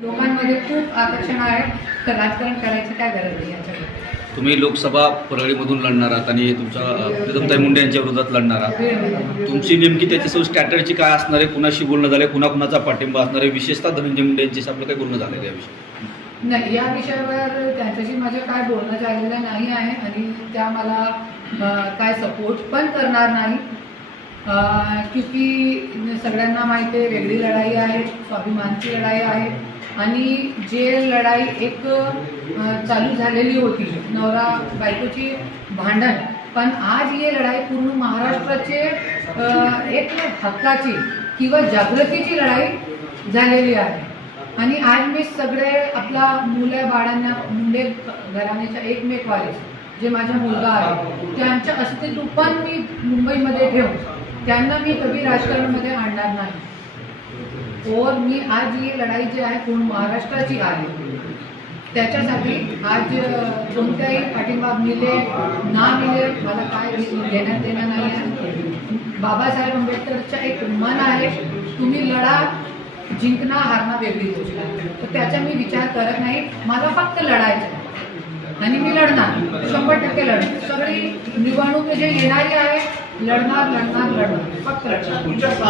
लोकांमध्ये खूप आकर्षण आहे तर राजकारण करायची काय गरज तुम्ही लोकसभा परळीमधून लढणार आहात आणि तुमचा अ, प्रीतमताई मुंडे यांच्या विरोधात लढणार आहात. तुमची नेमकी त्याच्यासोबत स्ट्रॅटर्जी काय असणार आहे? कुणाशी बोलणं झालं कुणाकुणाचा पाठिंबा असणार आहे? विशेषतः धनंजय मुंडे यांच्याशी आपलं काही बोलणं झालेलं आहे याविषयी नाही या विषयावर त्यांच्याशी माझं काय बोलणं झालेलं नाही आहे आणि त्या मला काय सपोर्ट पण करणार नाही. क्योंकि सगळ्यांना माहिती आहे वेगळी लढाई आहे स्वाभिमानची लढाई आहे. आणि जे लढाई एक चालू झालेली होती नवरा बायकोची भांडण पण आज ही लढाई पूर्ण महाराष्ट्राचे एक हक्काची किंवा जागृतीची लढाई झालेली आहे. आणि आज मी सगळे आपला मुलं बाळांना मुंडे घराण्याच्या एकमेक वारीस जे माझा मुलगा आहे त्यांच्या अस्तित्व पण मी मुंबईमध्ये ठेवू त्यांना मी कधी राजकारणामध्ये आणणार नाही. और मी आज ही लढाई जी आहे पूर्ण महाराष्ट्राची आहे त्याच्यासाठी आज कोणत्याही पाठिंबा मिले ना मिले मला काय घेण्यात देणं नाही. आहे बाबासाहेब आंबेडकरचा एक मन आहे तुम्ही लढा जिंकणं हारणं वेगळी गोष्ट आहे. तर त्याचा मी विचार करत नाही. मला फक्त लढायचं आणि मी लढणार शंभर टक्के लढणार. सगळी निवडणूक जे येणारी आहे लढणार लढणार लढणार. फक्त लढणार.